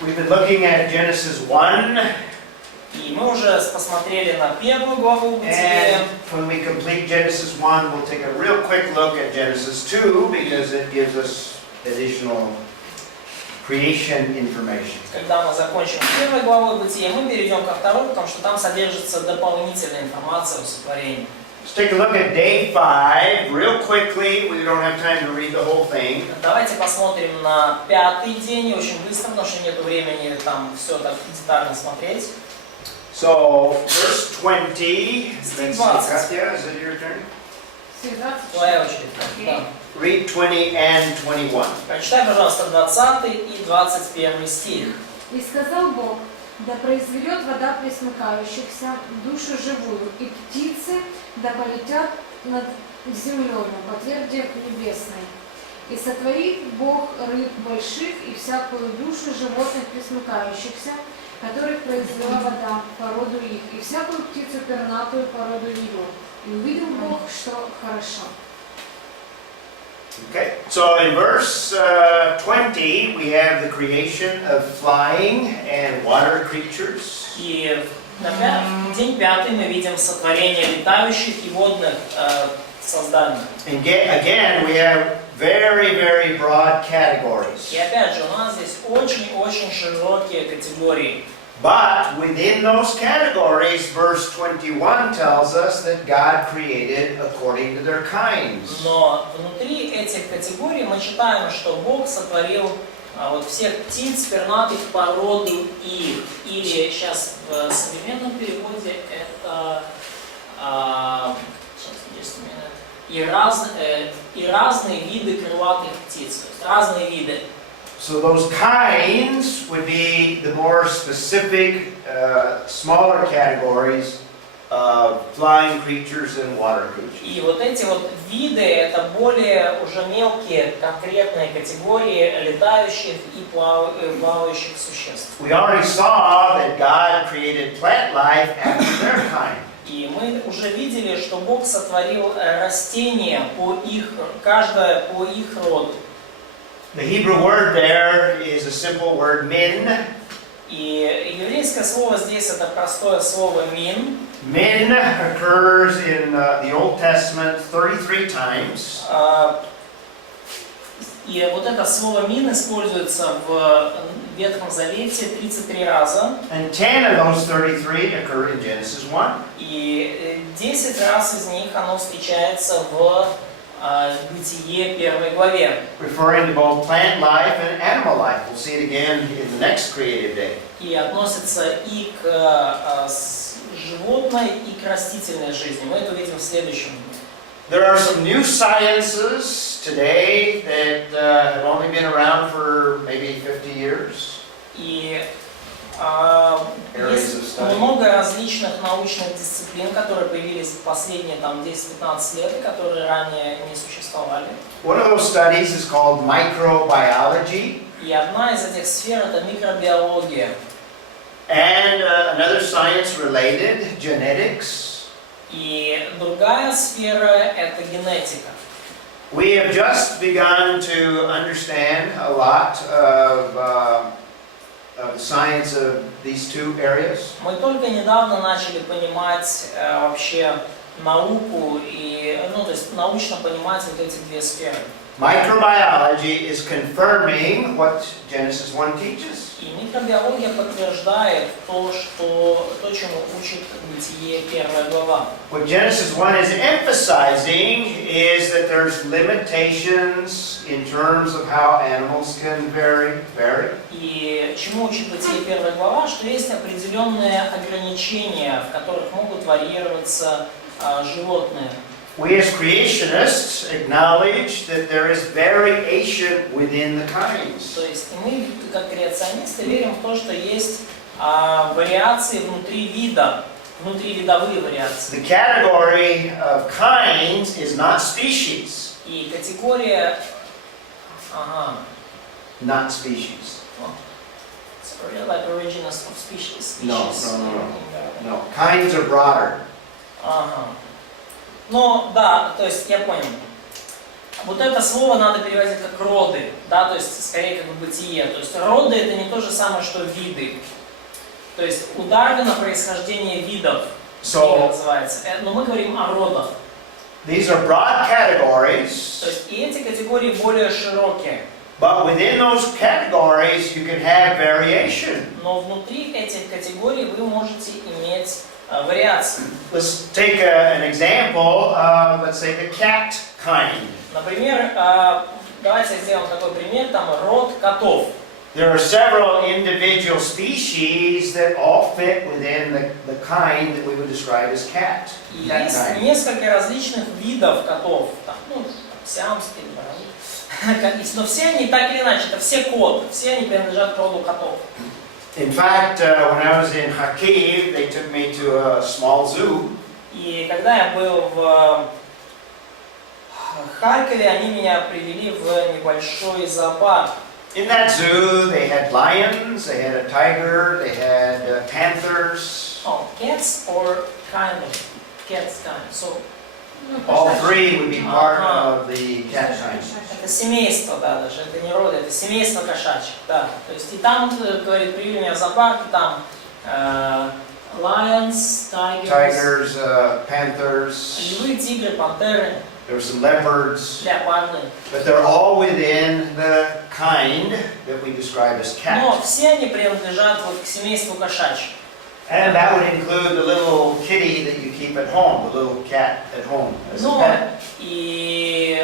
We've been looking at Genesis 1. И мы уже посмотрели на первую главу Бытия. And when we complete Genesis 1, we'll take a real quick look at Genesis 2 because it gives us additional creation information. Когда мы закончим первой главой Бытия, мы перейдем ко второй, потому что там содержится дополнительная информация о сотворении. Let's take a look at day 5 real quickly. We don't have time to read the whole thing. Давайте посмотрим на пятый день, очень быстро, потому что нет времени там все так детально смотреть. So, verse 20. Стих 20. Katya, is it your turn? Твоя очередь. Да. Read 20 and 21. Прочитай, пожалуйста, 20 и 21 стих. И сказал Бог: да произведет вода пресмыкающихся, душу живую, и птицы да полетят над землею по тверди небесной. И сотворит Бог рыб больших и всякую душу животных пресмыкающихся, которых произвела вода, породу их, и всякую птицу пернатую, породу ее. И увидел Бог, что хорошо. Okay, so in verse 20 we have the creation of flying and water creatures. И на день пятый мы видим сотворение летающих и водных созданий. And again we have very broad categories. И опять же, у нас здесь очень-очень широкие категории. But within those categories, verse 21 tells us that God created according to their kinds. Но внутри этих категорий мы читаем, что Бог сотворил вот всех птиц, пернатых, породу их. Или сейчас в современном переводе это и разные виды крылатых птиц. То есть разные виды. So those kinds would be the more specific, smaller categories of flying creatures and water creatures. И вот эти вот виды это более уже мелкие конкретные категории летающих и плавающих существ. We already saw that God created plant life after their kind. И мы уже видели, что Бог сотворил растения каждое по их роду. The Hebrew word there is a simple word min. И еврейское слово здесь это простое слово мин. Min occurs in the Old Testament 33 times. И вот это слово мин используется в Ветхом Завете 33 раза. And 10 of those 33 occur in Genesis 1. И 10 раз из них оно встречается в Бытие первой главе. Referring to both plant life and animal life. We'll see it again in the next creative day. И относится и к животной, и к растительной жизни. Мы это увидим в следующем. There are some new sciences today that have only been around for maybe 50 years. И есть много различных научных дисциплин, которые появились в последние 10-15 лет, и которые ранее не существовали. One of those studies is called microbiology. И одна из этих сфер это микробиология. And another science related, genetics. И другая сфера это генетика. We have just begun to understand a lot of the science of these two areas. Мы только недавно начали понимать вообще науку и, то есть научно понимать вот эти две сферы. Microbiology is confirming what Genesis 1 teaches. И микробиология подтверждает то, чему учит Бытие первая глава. What Genesis 1 is emphasizing is that there's limitations in terms of how animals can vary. И чему учит Бытие первая глава, что есть определенные ограничения, в которых могут варьироваться животные. We as creationists acknowledge that there is variation within the kinds. То есть мы, как креационисты, верим в то, что есть вариации внутри вида, внутривидовые вариации. The category of kinds is not species. И категория... Not species. It's really like origins of species. No. Kinds are broader. Ну, да, то есть я понял. Вот это слово надо переводить как роды, да, то есть скорее как бы бытие. То есть роды это не то же самое, что виды. То есть у Дарвина происхождение видов книга называется, но мы говорим о родах. These are broad categories. То есть и эти категории более широкие. But within those categories, you can have variation. Но внутри этих категорий вы можете иметь вариации. Let's take an example of, let's say, the cat kind. Например, давайте сделаем такой пример, там род котов. There are several individual species that all fit within the kind that we would describe as cat. И Cat есть kind. несколько различных видов котов. Там, ну, сиамские, но все они так или иначе, это все коты, все они принадлежат к роду котов. In fact, when I was in Kharkiv, they took me to a small zoo. И когда я был в Харькове, они меня привели в небольшой зоопарк. In that zoo, they had lions, they had a tiger, they had panthers. Oh, cats or kind of cats kind. So All three would be part of the cat kind. это семейство, да, даже это не роды, это семейство кошачьих, да. То есть и там, говорит, привели меня в зоопарк, и там lions, Tigers, panthers, львы, тигры, пантеры, there were some leopards, леопарды. but they're all within the kind that we describe as Но cat. все они принадлежат вот к семейству кошачьих. And that would include the little kitty that you keep at home, the little cat at home as a Но pet. и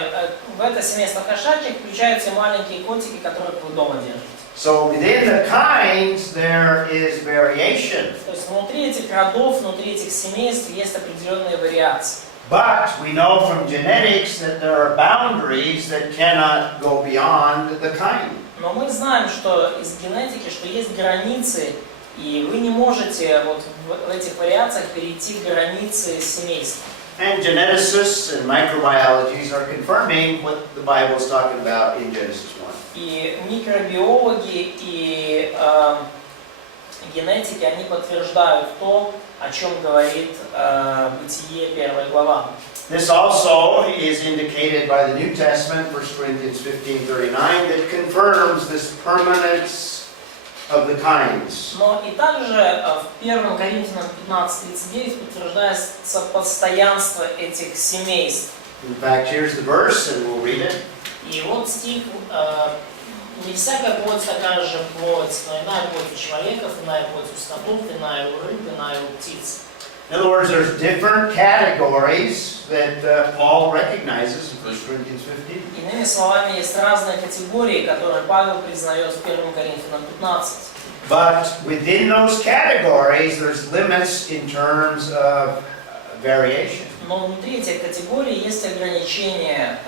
в это семейство кошачьих включаются маленькие котики, которых вы дома держите. So within the kinds there is variation. То есть внутри этих родов, внутри этих семейств есть определенные вариации. But we know from genetics that there are boundaries that cannot go beyond the kind. Но мы знаем, что из генетики, что есть границы, и вы не можете вот в этих вариациях перейти границы семейства. And geneticists and microbiologists are confirming what the Bible is talking about in Genesis 1. И микробиологи и генетики, они подтверждают то, о чем говорит Бытие 1 глава. This also is indicated by the New Testament, 1 Corinthians 15:39, that confirms this permanence of the kinds. Но и также в 1 Коринфянам 15:39 подтверждается постоянство этих семейств. In fact, here's the verse, and we'll read it. И вот стих, не всякая плоть такая же плоть, но иная плоть у человеков, иная плоть у скотов, иная у рыб, иная у птиц. In other words, there's different categories that Paul recognizes in 1 Corinthians 15. Иными словами, есть разные категории, которые Павел признает в 1 Коринфянам 15. But within those categories, there's limits in terms of variation. Но внутри этих категорий есть ограничения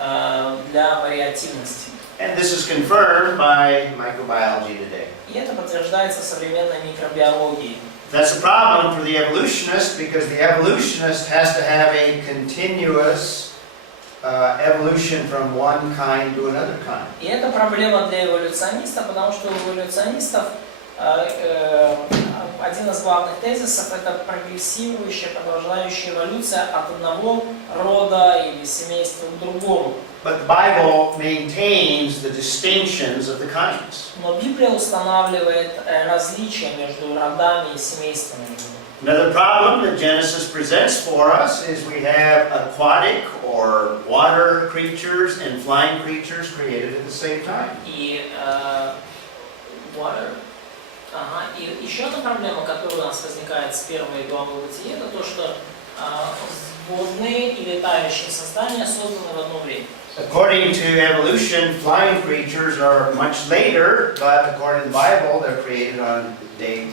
для вариативности. And this is confirmed by microbiology today. И это подтверждается современной микробиологией. That's a problem for the evolutionist because the evolutionist has to have a continuous evolution from one kind to another kind. И это проблема для эволюциониста, потому что у эволюционистов один из главных тезисов – это прогрессирующая, продолжающая эволюция от одного рода или семейства к другому. But the Bible maintains the distinctions of the kinds. Но Библия устанавливает различия между родами и семействами. Another problem that Genesis presents for us is we have aquatic or water creatures and flying creatures created at the same time. И и еще одна проблема, которая у нас возникает с первой главы Бытия, это то, что водные и летающие создания созданы в одно время. According to evolution, flying creatures are much later, but according to the Bible, they're created on day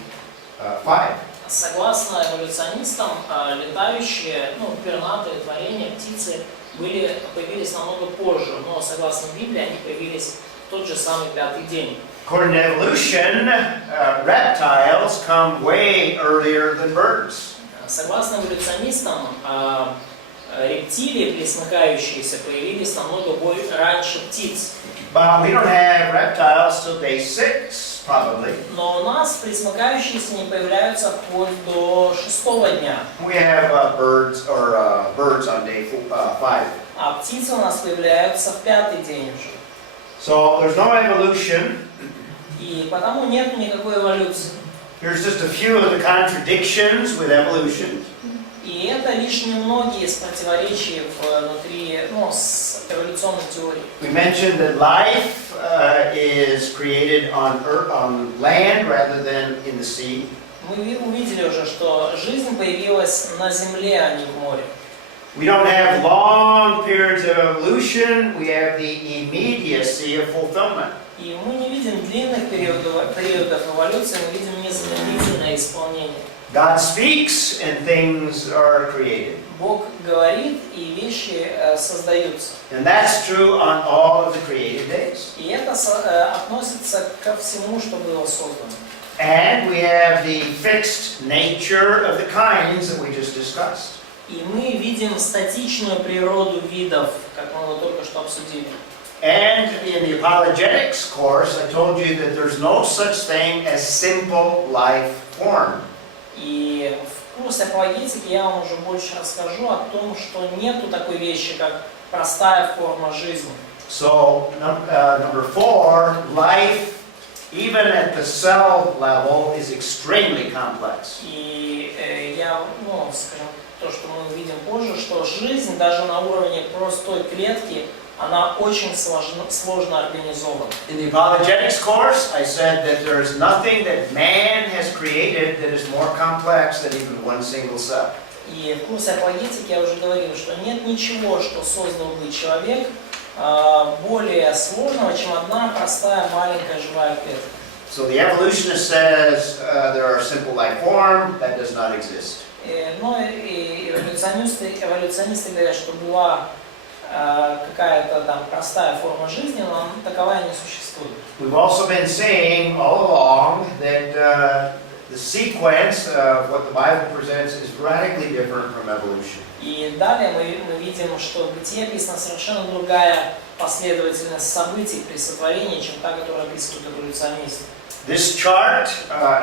5. Согласно эволюционистам, летающие, пернатые творения, птицы появились намного позже, но согласно Библии они появились в тот же самый пятый день. According to evolution, reptiles come way earlier than birds. Согласно эволюционистам, рептилии, пресмыкающиеся, появились намного раньше птиц. But we don't have reptiles till day 6, probably. Но у нас пресмыкающиеся не появляются вплоть до 6-го дня. We have birds on day 5. А птицы у нас появляются в 5-й день уже. So there's no evolution. И потому нет никакой эволюции. Here's just a few of the contradictions with evolution. И это лишь немногие из противоречий внутри, с эволюционной теорией. We mentioned that life is created on earth, on land rather than in the sea. Мы увидели уже, что жизнь появилась на земле, а не в море. We don't have long periods of evolution. We have the immediacy of fulfillment. И мы не видим длинных периодов эволюции, мы видим незамедлительное исполнение. God speaks and things are created. Бог говорит, и вещи создаются. And that's true on all of the created days. И это относится ко всему, что было создано. And we have the fixed nature of the kinds that we just discussed. И мы видим статичную природу видов, как мы его только что обсудили. And in the apologetics course, I told you that there's no such thing as simple life form. И в курсе апологетики я вам уже больше расскажу о том, что нету такой вещи, как простая форма жизни. So, number 4, life, even at the cell level, is extremely complex. И скажем, то, что мы увидим позже, что жизнь даже на уровне простой клетки, она очень сложно организована. In the apologetics course, I said that there is nothing that man has created that is more complex than even one single cell. И в курсе апологетики я уже говорил, что нет ничего, что создал бы человек, более сложного, чем одна простая маленькая живая клетка. So the evolutionist says there are simple life form, that does not exist. Но и эволюционисты говорят, что была какая-то там простая форма жизни, но таковая не существует. We've also been saying all along that the sequence of what the Bible presents is radically different from evolution. И далее мы видим, что в Бытие описана совершенно другая последовательность событий при сотворении, чем та, которая описывают эволюционисты. This chart,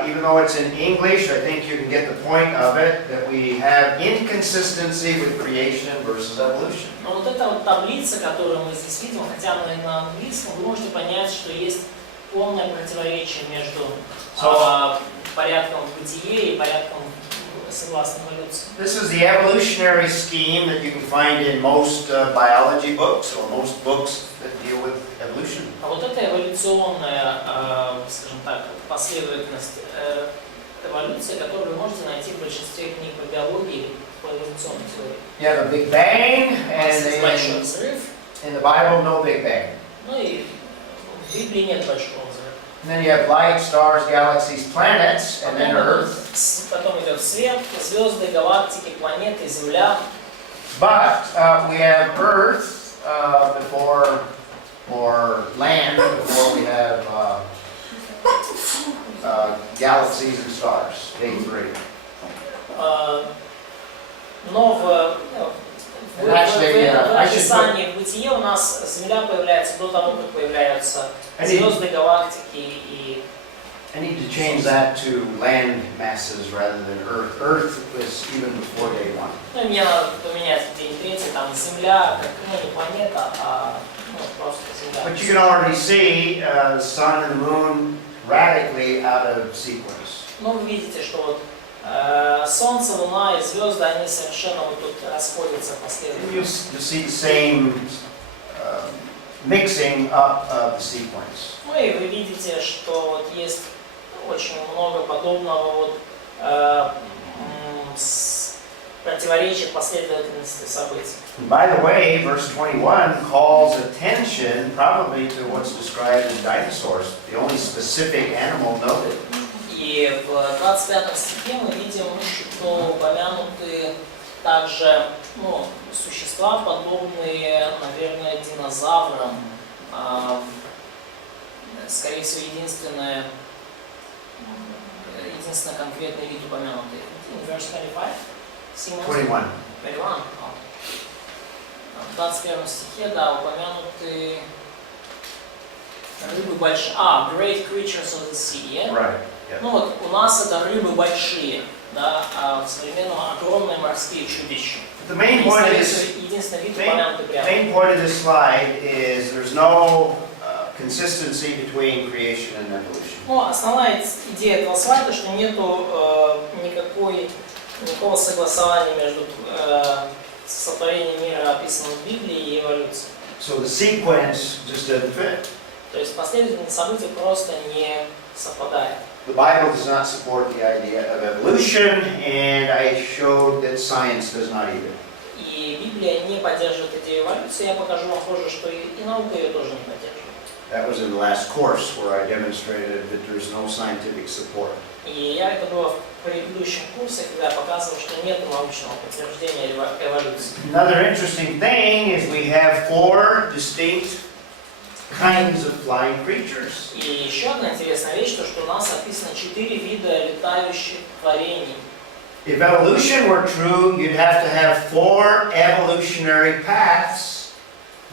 even though it's in English, I think you can get the point of it, that we have inconsistency with creation versus evolution. Но вот эта вот таблица, которую мы здесь видим, хотя она и на английском, вы можете понять, что есть полное противоречие между порядком в бытие и порядком согласно эволюции. This is the evolutionary scheme that you can find in most biology books or most books that deal with evolution. А вот эта эволюционная, скажем так, последовательность эволюции, которую вы можете найти в большинстве книг по биологии или по эволюционной теории. You have a Big Bang, У нас есть большой and взрыв, in the Bible, no Big Bang. ну и в Библии нет большого взрыва. And then you have light, stars, galaxies, planets, and then Earth. Потом идет свет, звезды, галактики, планеты, Земля. But we have Earth before, or land before we have galaxies and stars. Day 3. Но в описании, в бытие у нас Земля появляется до того, как появляются звезды, галактики и... I need to change that to land masses rather than Earth. Earth was even before day 1. Ну, мне надо поменять день 3, там Земля, как, не планета, а просто Земля. But you can already see the sun and the moon radically out of sequence. Ну, вы видите, что вот Солнце, Луна и звезды, они совершенно вот тут расходятся последовательно. You see the same mixing up of the sequence. Ну и вы видите, что вот есть очень много подобного вот противоречия последовательности событий. By the way, verse 21 calls attention probably to what's described in dinosaurs, the only specific animal noted. И в 25 стихе мы видим, что упомянуты также существа, подобные, наверное, динозаврам. Скорее всего, единственный конкретный вид упомянутый. Verse 25? 21. 21? В 21 стихе, да, упомянуты рыбы большие. Great creatures of the sea. Yeah? Right. Yeah. Ну вот, у нас это рыбы большие. да, а в современном огромные морские чудища. The main point of this, Единственный вид упомянутый прямо. main point of this slide is there's no consistency between creation and evolution. Ну, основная идея этого слайда, что нету никакого согласования между сотворением мира, описанным в Библии, и эволюцией. So the sequence just doesn't fit. То есть последовательность событий просто не совпадает. The Bible does not support the idea of evolution, and I showed that science does not either. И Библия не поддерживает идею эволюции. Я покажу вам позже, что и наука ее тоже не поддерживает. That was in the last course where I demonstrated that there's no scientific support. И это было в предыдущем курсе, когда я показывал, что нет научного подтверждения эволюции. Another interesting thing is we have 4 distinct kinds of flying creatures. И еще одна интересная вещь, то, что у нас описано 4 вида летающих творений. If evolution were true, you'd have to have 4 evolutionary paths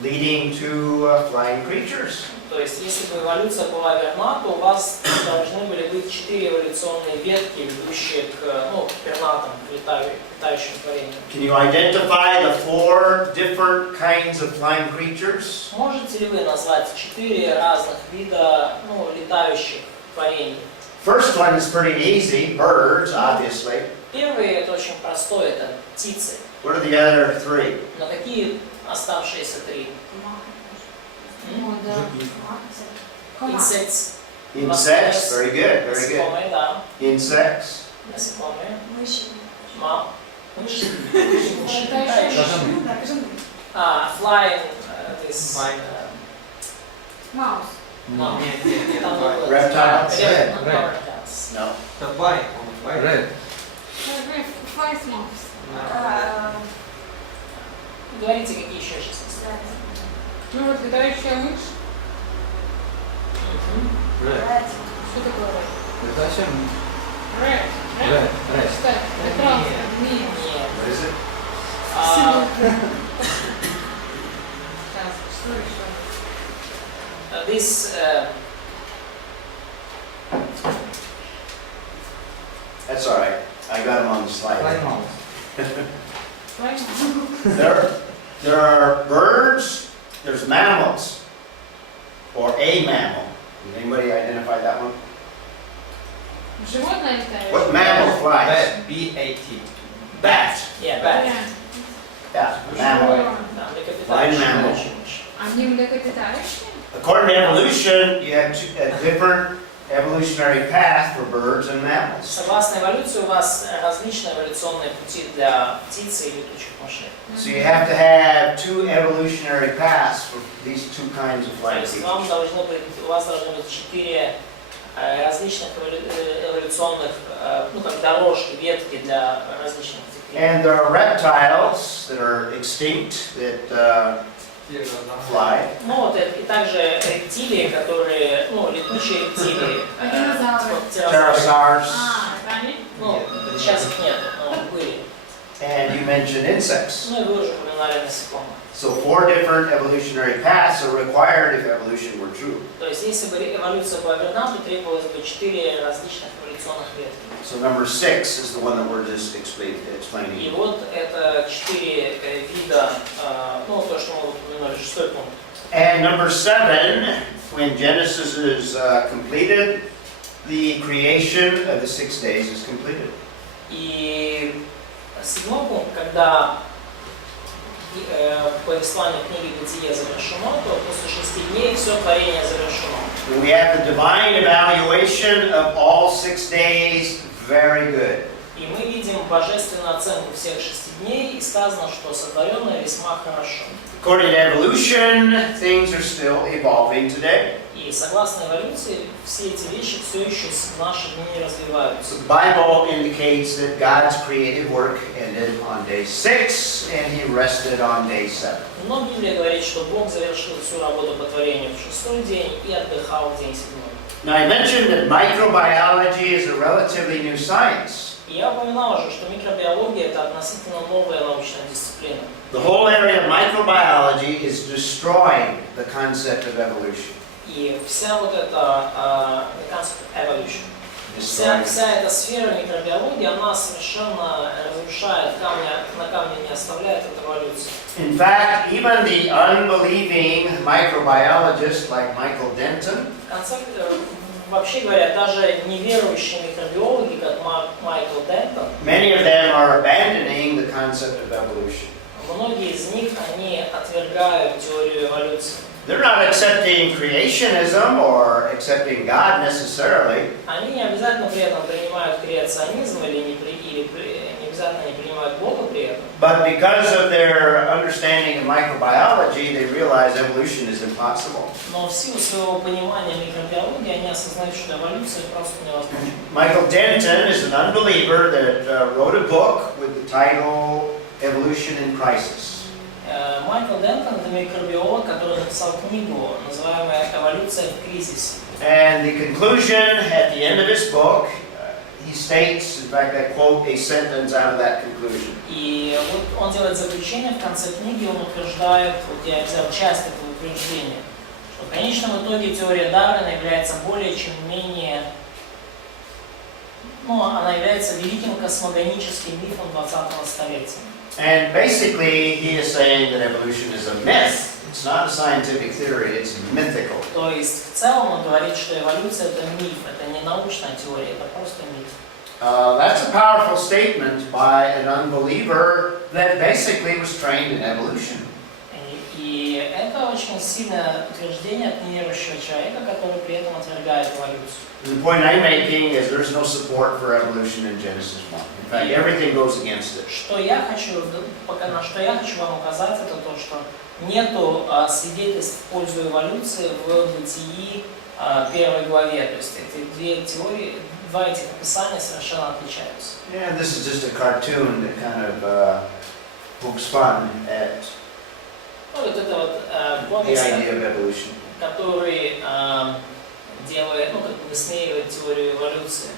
leading to flying creatures. То есть, если бы эволюция была верна, то у вас должны были быть 4 эволюционные ветки, ведущие к пернатым, летающим творениям. Can you identify the 4 different kinds of flying creatures? Можете ли вы назвать 4 разных вида летающих творений? First one is pretty easy, birds, obviously. Первый это очень простой, это птицы. What are the other 3? Но какие оставшиеся 3? Insects. Insects, very good, very good. Насекомые, да. Insects. Насекомые. Мыши. Мыши. Летающие. Flying. This. Маус. No. Reptiles. Reptiles. No. Red. Fly mouse. Говорите, какие еще сейчас остались. Ну вот летающая мышь. Red. Что такое red? Зачем? Red. Red. Red. Читай. Экран. Нет. Нет. What is it? Сейчас, что еще? This. That's all right. I got them on the slide. Fly mouse. Fly mouse. There are birds, there's mammals, or a mammal. Can anybody identify that one? Животное летающее. What mammal flies? Bat. B-A-T. Bat. Yeah, bat. Yeah, mammal. Да, Flying mammal. млекопитающие. Они млекопитающие? According to evolution, you have a different evolutionary path for birds and mammals. Согласно эволюции, у вас различные эволюционные пути для птиц и летучих мышей. So you have to have 2 evolutionary paths for these 2 kinds of То flying есть creatures. у вас должны быть 4 различных эволюционных, дорожки, ветки для различных птиц. And there are reptiles that are extinct that fly. И также рептилии, которые, летучие рептилии. Динозавры. Pterosaurs. Это они? Сейчас их нет, но были. And you mentioned insects. И вы уже упоминали насекомых. So 4 different evolutionary paths are required if evolution were true. То есть, если бы эволюция была верна, то требовалось бы 4 различных эволюционных ветки. So number 6 is the one that we're just explaining. И вот это 4 вида, то, что мы упомянули, 6-й пункт. And number 7, when Genesis is completed, the creation of the 6 days is completed. И 7-й пункт, когда повествование книги Бытия завершено, то после 6 дней все творение завершено. We have the divine evaluation of all 6 days. Very good. И мы видим божественную оценку всех 6 дней, и сказано, что сотворенное весьма хорошо. According to evolution, things are still evolving today. И согласно эволюции, все эти вещи все еще в наши дни развиваются. So the Bible indicates that God's creative work ended on day 6 and He rested on day 7. Но Библия говорит, что Бог завершил всю работу по творению в 6-й день и отдыхал в день 7-й. Now I mentioned that microbiology is a relatively new science. И я упоминал уже, что микробиология это относительно новая научная дисциплина. The whole area of microbiology is destroying the concept of evolution. И вся вот эта concept of evolution destroying. Вся эта сфера микробиологии, она совершенно разрушает на камне не оставляет эту эволюцию. In fact, even the unbelieving microbiologist like Michael Denton Вообще говоря, даже неверующие микробиологи, как Майкл Дентон, many of them are abandoning the concept of evolution. многие из них, они отвергают теорию эволюции. They're not accepting creationism or accepting God necessarily, Они не обязательно при этом принимают креационизм или не обязательно не принимают Бога при этом. but because of their understanding of microbiology, they realize evolution is impossible. Но в силу своего понимания микробиологии они осознают, что эволюция просто невозможна. Michael Denton is an unbeliever that wrote a book with the title Evolution in Crisis. Майкл Дентон – это микробиолог, который написал книгу, называемую «Эволюция в кризисе». And the conclusion at the end of his book, he states, in fact, I quote a sentence out of that conclusion. И вот он делает заключение в конце книги, он утверждает, вот я взял часть этого утверждения, что в конечном итоге теория Дарвина является более чем менее, она является великим космогоническим мифом 20-го столетия. And basically, he is saying that evolution is a myth. It's not a scientific theory, it's mythical. То есть в целом он говорит, что эволюция это миф, это не научная теория, это просто миф. That's a powerful statement by an unbeliever that basically was trained in evolution. И это очень сильное утверждение от неверующего человека, который при этом отвергает эволюцию. The point I'm making is there's no support for evolution in Genesis 1. In fact, everything goes against it. На что я хочу вам указать, это то, что нету свидетельств в пользу эволюции в Бытии 1 главе. То есть эти две теории, два этих описания совершенно отличаются. Yeah, this is just a cartoon that kind of pokes fun at Вот это вот the комикс, idea of evolution. который делает, как бы высмеивает теорию эволюции.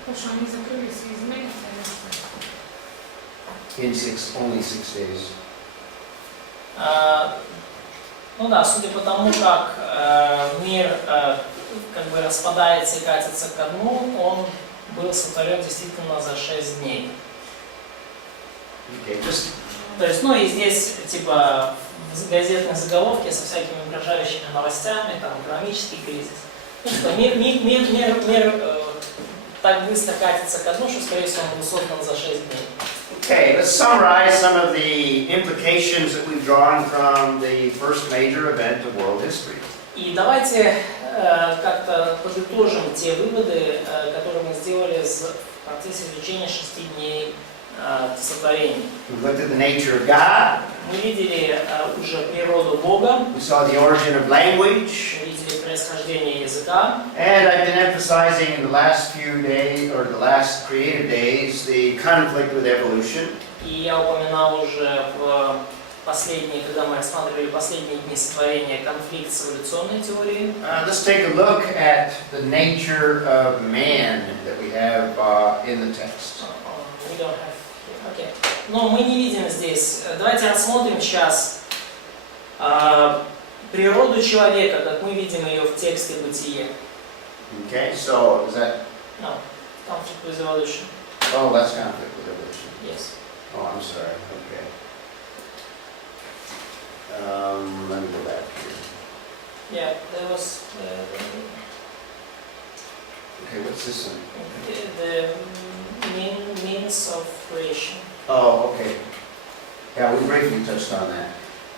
Потому что они закрылись и изменятся. In only 6 days. Судя по тому, как мир как бы распадается и катится ко дну, он был сотворен действительно за 6 дней. Okay, just То есть, и здесь, типа, в газетной заголовке со всякими угрожающими новостями, там, экономический кризис. Что мир так быстро катится ко дну, что, скорее всего, он был создан за 6 дней. Okay, let's summarize some of the implications that we've drawn from the first major event of world history. И давайте как-то подытожим те выводы, которые мы сделали в процессе изучения 6 дней сотворения. We looked at the nature of God. Мы видели уже природу Бога, We saw the origin of language. мы видели происхождение языка. And I've been emphasizing in the last few days, or the last creative days, the conflict with evolution. И я упоминал уже в последние, когда мы рассматривали последние дни сотворения, конфликт с эволюционной теорией. Let's take a look at the nature of man that we have in the text. We don't have... Okay. Но мы не видим здесь. Давайте рассмотрим сейчас природу человека, как мы видим ее в тексте Бытие. Okay, so is that? No, conflict with evolution. Oh, that's conflict with evolution. Yes. Oh, I'm sorry. Okay. Let me go back here. Yeah, there was Okay, what's this one? the means of creation. Oh, okay. Yeah, we briefly touched on that.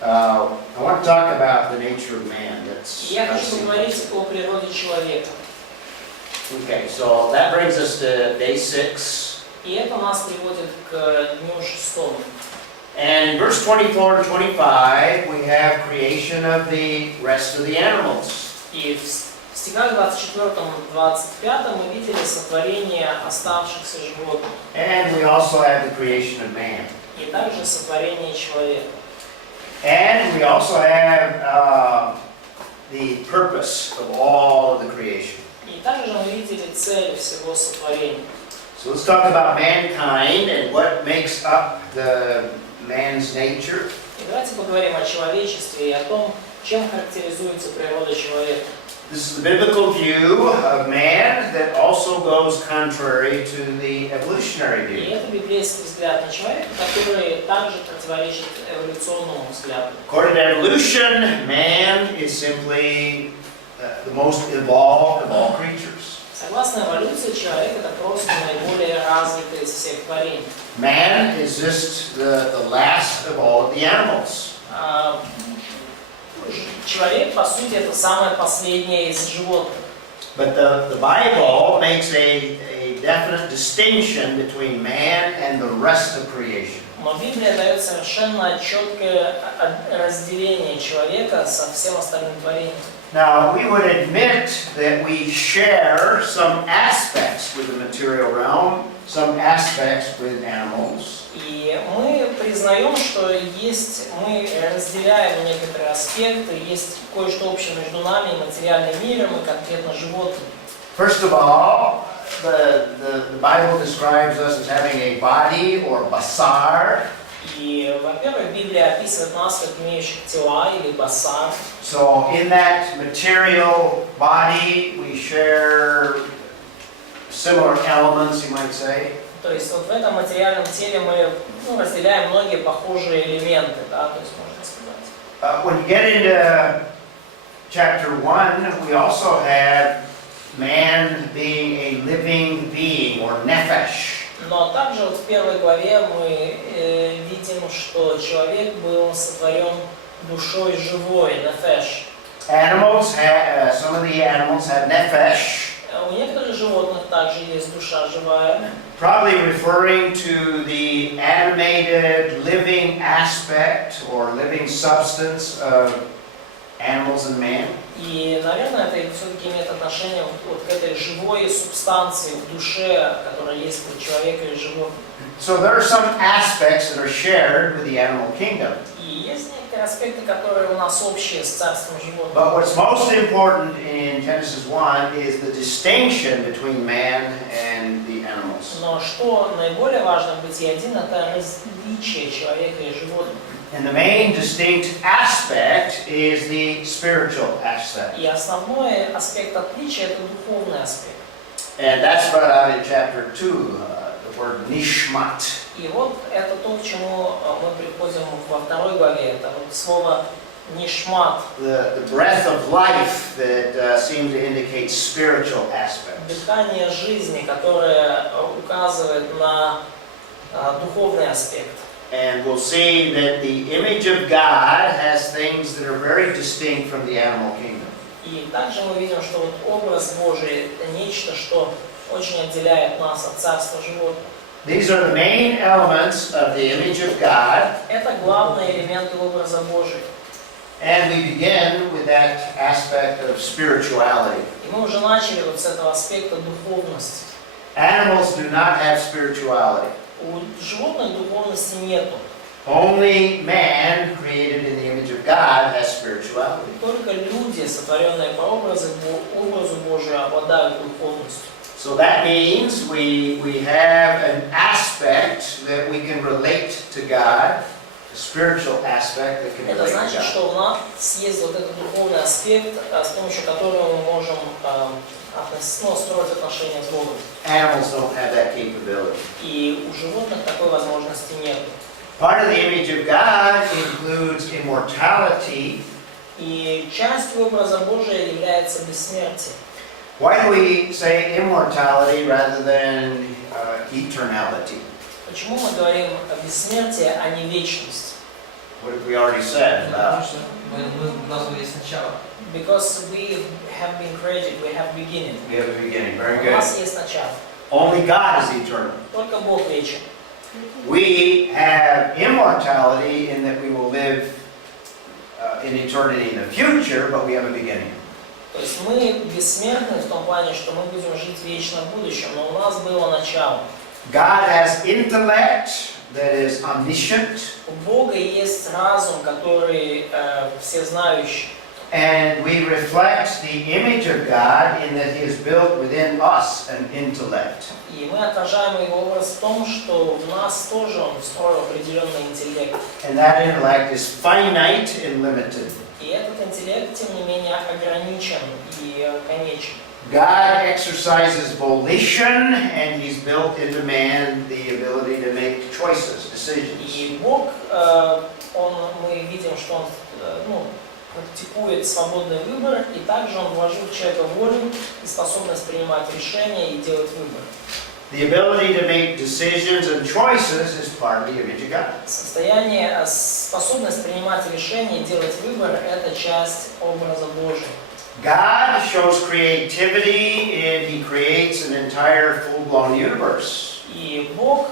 I want to talk about the nature of man. Я хочу поговорить о природе человека. Okay, so that brings us to day 6. И это нас приводит к дню 6. And in verse 24 and 25, we have creation of the rest of the animals. И в стихах 24-25 мы видели сотворение оставшихся животных. And we also have the creation of man. И также сотворение человека. And we also have the purpose of all of the creation. И также мы видели цель всего сотворения. So let's talk about mankind and what makes up the man's nature. И давайте поговорим о человечестве и о том, Чем характеризуется природа человека? This is the biblical view of man that also goes contrary to the evolutionary И view. это библейский взгляд на человека, который также противоречит эволюционному взгляду. According to evolution, man is simply the most evolved of all creatures. Согласно эволюции, человек это просто наиболее развитый из всех творений. Man is just the last of all of the animals. Человек, по сути, это самое последнее из животных. But the Bible makes a definite distinction between man and the rest of creation. Но Библия дает совершенно четкое разделение человека со всем остальным творением. Now, we would admit that we share some aspects with the material realm, some aspects with animals. И мы признаем, что мы разделяем некоторые аспекты, есть кое-что общее между нами и материальным миром, и конкретно животными. First of all, the Bible describes us as having a body or basar. И, во-первых, Библия описывает нас как имеющих тела или басар. So in that material body, we share similar elements, you might say. То есть вот в этом материальном теле мы разделяем многие похожие элементы, да, то есть можно сказать. When you get into chapter 1, we also have man being a living being, or nephesh. Но также вот в первой главе мы видим, что человек был сотворен душой живой, нефеш. Animals have, some of the animals have nephesh. У некоторых животных также есть душа живая. Probably referring to the animated, living aspect or living substance of animals and man. И, наверное, это все-таки имеет отношение вот к этой живой субстанции в душе, которая есть у человека или животного. So there are some aspects that are shared with the animal kingdom. И есть некоторые аспекты, которые у нас общие с царством животных. But what's most important in Genesis 1 is the distinction between man and the animals. Но что наиболее важно в Бытие 1, это различие человека и животных. And the main distinct aspect is the spiritual aspect. И основной аспект отличия – это духовный аспект. And that's brought out in chapter 2, the word nishmat. И вот это то, к чему мы приходим во второй главе. Это вот слово нишмат. The breath of life that seems to indicate spiritual aspects. Дыхание жизни, которое указывает на духовный аспект. And we'll see that the image of God has things that are very distinct from the animal kingdom. И также мы видим, что вот образ Божий – это нечто, что очень отделяет нас от царства животных. These are the main elements of the image of God. Это главные элементы образа Божия. And we begin with that aspect of spirituality. И мы уже начали вот с этого аспекта духовности. Animals do not have spirituality. У животных духовности нету. Only man, created in the image of God, has spirituality. Только люди, сотворенные по образу Божию, обладают духовностью. So that means we have an aspect that we can relate to God, a spiritual aspect that can Это relate to значит, God. что у нас есть вот этот духовный аспект, с помощью которого мы можем строить отношения с Богом. Animals don't have that capability. И у животных такой возможности нет. Part of the image of God includes immortality. И частью образа Божия является бессмертие. Why do we say immortality rather than eternality? Почему мы говорим о бессмертии, а не вечность? What have we already said Потому about? что у нас есть начало. Because we have been created, we have beginning. We have a beginning. Very У good. нас есть начало. Only God is eternal. Только Бог вечен. We have immortality in that we will live in eternity in the future, but we have a beginning. То есть мы бессмертны в том плане, что мы будем жить вечно в будущем, но у нас было начало. God has intellect that is omniscient, У Бога есть разум, который всезнающий. and we reflect the image of God in that He has built within us an intellect. И мы отражаем его образ в том, что в нас тоже он встроил определенный интеллект. And that intellect is finite and limited. И этот интеллект аспект, тем не менее, ограничен и конечен. God exercises volition, and He's built into man the ability to make choices, decisions. И Бог, мы видим, что Он практикует свободный выбор, и также Он вложил в человека волю и способность принимать решения и делать выбор. The ability to make decisions and choices is part of the image of God. Способность принимать решения и делать выбор – это часть образа Божия. God shows creativity, and He creates an entire full-blown universe. И Бог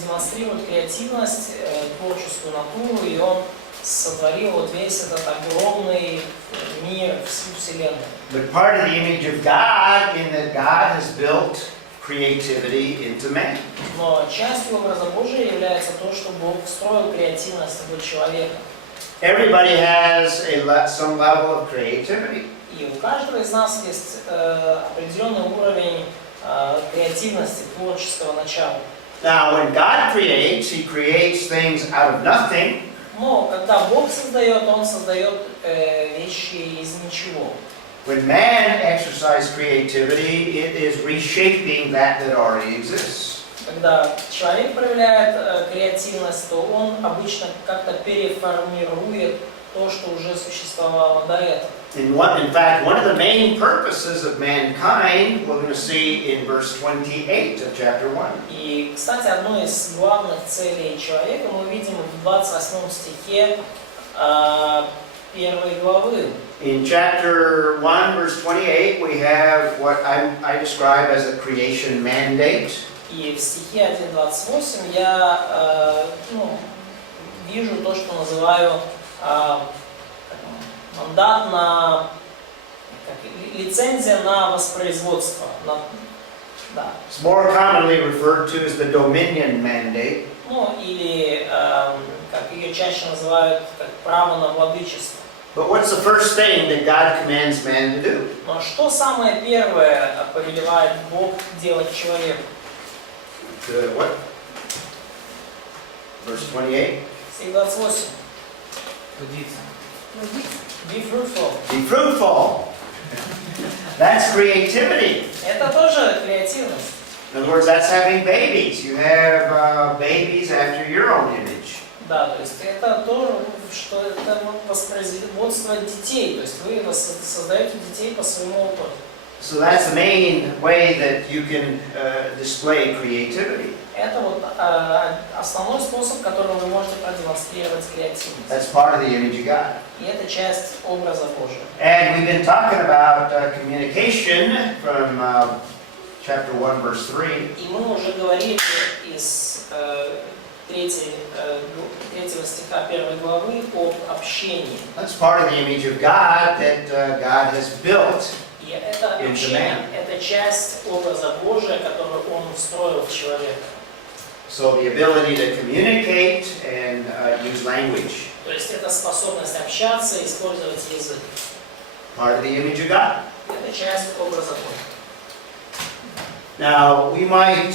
демонстрирует креативность, творческую натуру, и Он сотворил вот весь этот огромный мир, всю Вселенную. But part of the image of God in that God has built creativity into man. Но частью образа Божия является то, что Бог встроил креативность в человека. Everybody has some level of creativity. И у каждого из нас есть определенный уровень креативности, творческого начала. Now, when God creates, He creates things out of nothing. Но когда Бог создает, Он создает вещи из ничего. When man exercises creativity, it is reshaping that already exists. Когда человек проявляет креативность, то он обычно как-то переформирует то, что уже существовало до этого. In fact, one of the main purposes of mankind, we're going to see in verse 28 of chapter 1. И, кстати, одной из главных целей человека мы видим в 28 стихе 1 главы. In chapter 1, verse 28, we have what I describe as a creation mandate. И в стихе 1.28 я вижу то, что называю мандат на лицензия на воспроизводство. Да. It's more commonly referred to as the dominion mandate. Ну или как ее чаще называют как право на владычество. But what's the first thing that God commands man to do? Но что самое первое повелевает Бог делать человеку? What? Verse 28. Стих 28. Трудиться. Be fruitful. Be fruitful. That's creativity. Это тоже креативность. In other words, that's having babies. You have babies after your own image. Да, то есть это то, что это воспроизводство детей. То есть вы создаете детей по своему опыту. So that's the main way that you can display creativity. Это вот основной способ, которым вы можете продемонстрировать креативность. That's part of the image of God. И это часть образа Божьего. And we've been talking about communication from chapter 1, verse 3. И мы уже говорили из 3 стиха 1 главы об общении. That's part of the image of God that God has built. И это общение, это часть образа Божия, который Он встроил в человека. So the ability to communicate and use language. То есть это способность общаться и использовать язык. Part of the image of God. Это часть образа Божия. Now we might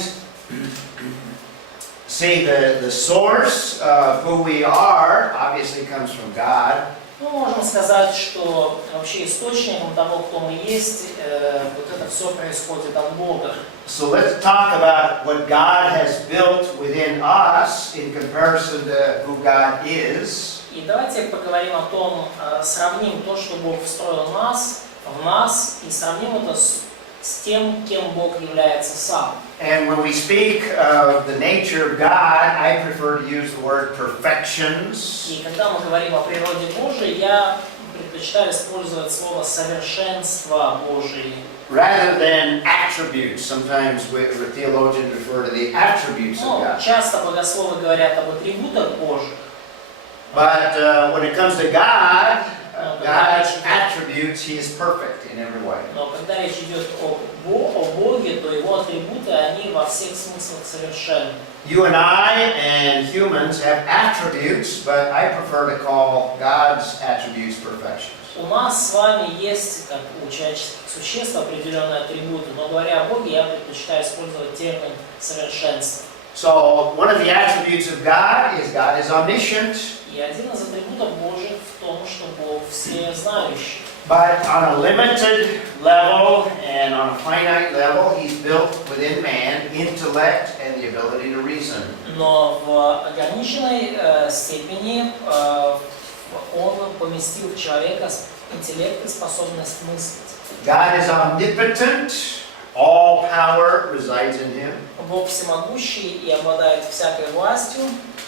see the source of who we are obviously comes from God. Ну, можем сказать, что вообще источником того, кто мы есть, вот это все происходит от Бога. So let's talk about what God has built within us in comparison to who God is. И давайте поговорим о том, сравним то, что Бог встроил в нас, и сравним это с тем, кем Бог является сам. And when we speak of the nature of God, I prefer to use the word perfections. И когда мы говорим о природе Божией, я предпочитаю использовать слово совершенство Божие. Rather than attributes. Sometimes theologians refer to the attributes of God. Часто богословы говорят об атрибутах Божьих. But when it comes to God, God's attributes, He is perfect in every way. Но когда речь идет о Боге, то Его атрибуты, они во всех смыслах совершенны. You and I and humans have attributes, but I prefer to call God's attributes perfections. У нас с вами есть, как у человеческих существ, определенные атрибуты, но говоря о Боге, я предпочитаю использовать термин совершенство. So one of the attributes of God is omniscient. И один из атрибутов Божьих в том, что Бог всезнающий. But on a limited level and on a finite level, He's built within man intellect and the ability to reason. Но в ограниченной степени Он поместил в человека интеллект и способность мыслить. God is omnipotent. All power resides in Him. Бог всемогущий и обладает всякой властью.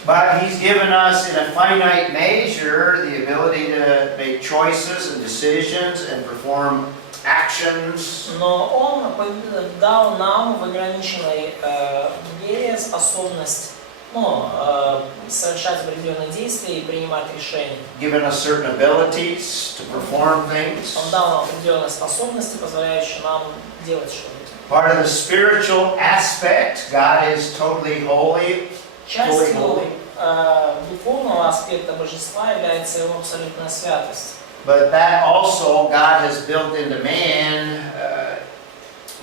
But He's given us in a finite measure the ability to make choices and decisions and perform actions. Но Он дал нам в ограниченной мере способность совершать определенные действия и принимать решения. Given us certain abilities to perform things. Он дал нам определенные способности, позволяющие нам делать что-то. Part of the spiritual aspect, God is totally holy. Частью духовного аспекта божества является Его абсолютная святость. But that also, God has built into man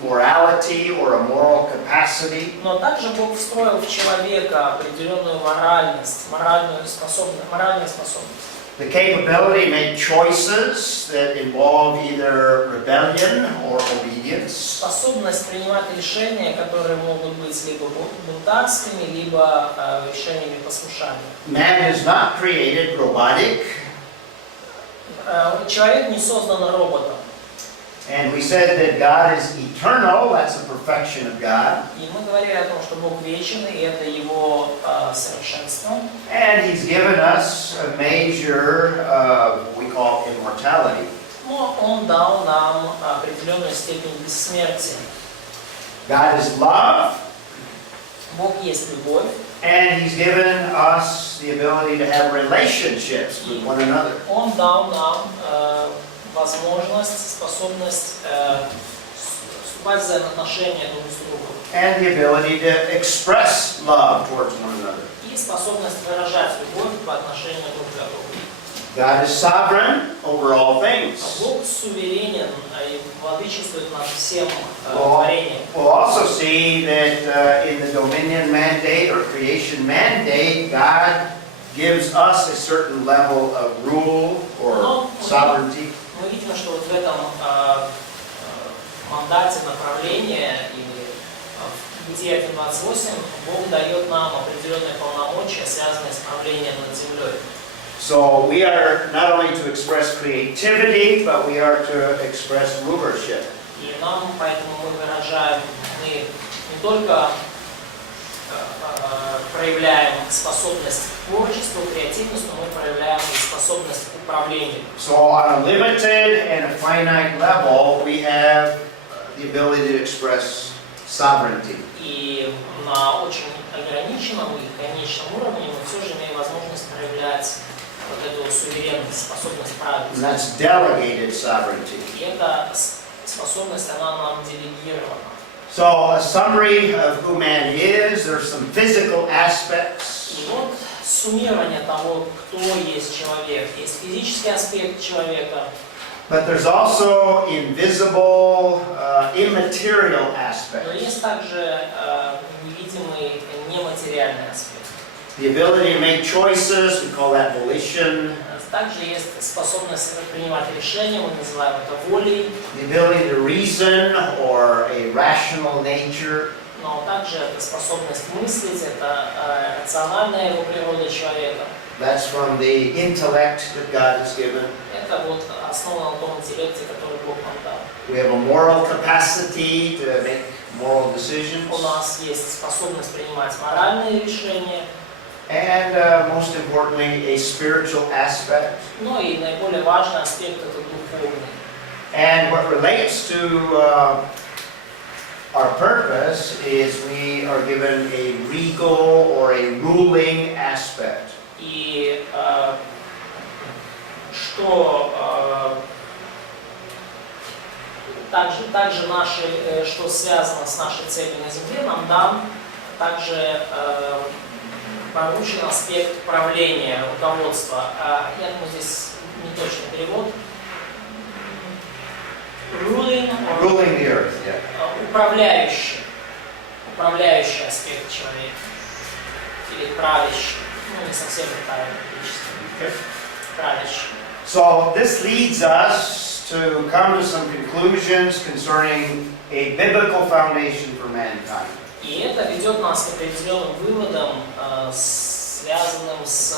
morality or a moral capacity. Но также Бог встроил в человека определенную моральность, моральные способности. The capability to make choices that involve either rebellion or obedience. Способность принимать решения, которые могут быть либо бунтарскими, либо решениями послушания. Man is not created robotic. Человек не создан роботом. And we said that God is eternal, that's the perfection of God. И мы говорили о том, что Бог вечен, и это Его совершенство. And He's given us a measure of what we call immortality. Но Он дал нам определенную степень бессмертия. God is love. Бог есть любовь. And He's given us the ability to have relationships with one another. Он дал нам возможность, способность вступать в взаимоотношения друг с другом. And the ability to express love towards one another. И способность выражать любовь по отношению друг к другу. God is sovereign over all things. Бог суверенен и владычествует над всем творением. We'll also see that in the dominion mandate or creation mandate, God gives us a certain level of rule or sovereignty. Мы видим, что вот в этом мандате направления или в Бытие 1.28 Бог дает нам определенные полномочия, связанные с правлением над землей. So we are not only to express creativity, but we are to express rulership. И нам поэтому мы выражаем, мы не только проявляем способность к творчеству, креативность, но мы проявляем и способность к управлению. So on a limited and a finite level, we have the ability to express sovereignty. И на очень ограниченном и конечном уровне мы все же имеем возможность проявлять вот эту суверенность, способность править. And that's delegated sovereignty. И эта способность, она нам делегирована. So a summary of who man is, there's some physical aspects. И вот суммирование того, кто есть человек. Есть физический аспект человека. But there's also invisible, immaterial aspects. Но есть также невидимый, нематериальный аспект. The ability to make choices, we call that volition. Также есть способность принимать решения, мы называем это волей. The ability to reason or a rational nature. Но также это способность мыслить, это рациональная его природа человека. That's from the intellect that God has given. Это вот основано на том интеллекте, который Бог нам дал. We have a moral capacity to make moral decisions. У нас есть способность принимать моральные решения. And most importantly, a spiritual aspect. Ну и наиболее важный аспект это духовный. And what relates to our purpose is we are given a regal or a ruling aspect. И что также наши, что связано с нашей целью на земле, нам дан также поручен аспект правления, руководства. Я думаю, здесь не точный перевод. Ruling the earth, yeah. Управляющий аспект человека. Или правящий. Ну, не совсем правильно. правящий. So this leads us to come to some conclusions concerning a biblical foundation for mankind. И это ведет нас к определенным выводам, связанным с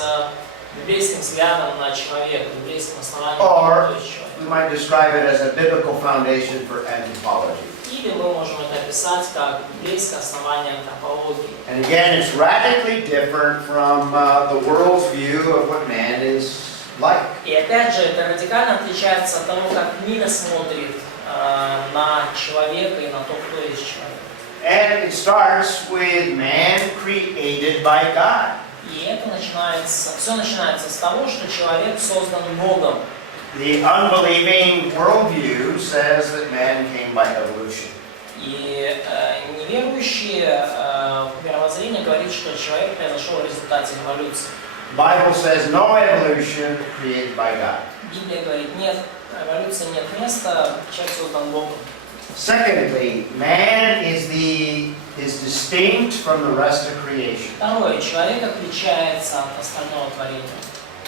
библейским взглядом на человека, библейским основанием Or то есть человека. we might describe it as a biblical foundation for anthropology. Или мы можем это описать как библейское основание антропологии. And again, it's radically different from the world's view of what man is like. И опять же, это радикально отличается от того, как мир смотрит на человека и на то, кто есть человек. And it starts with man created by God. И это все начинается с того, что человек создан Богом. The unbelieving worldview says that man came by evolution. И неверующее мировоззрение говорит, что человек произошел в результате эволюции. The Bible says no evolution created by God. Библия говорит, нет, эволюции нет места, человек создан Богом. Secondly, man is distinct from the rest of creation. Второе, человек отличается от остального творения.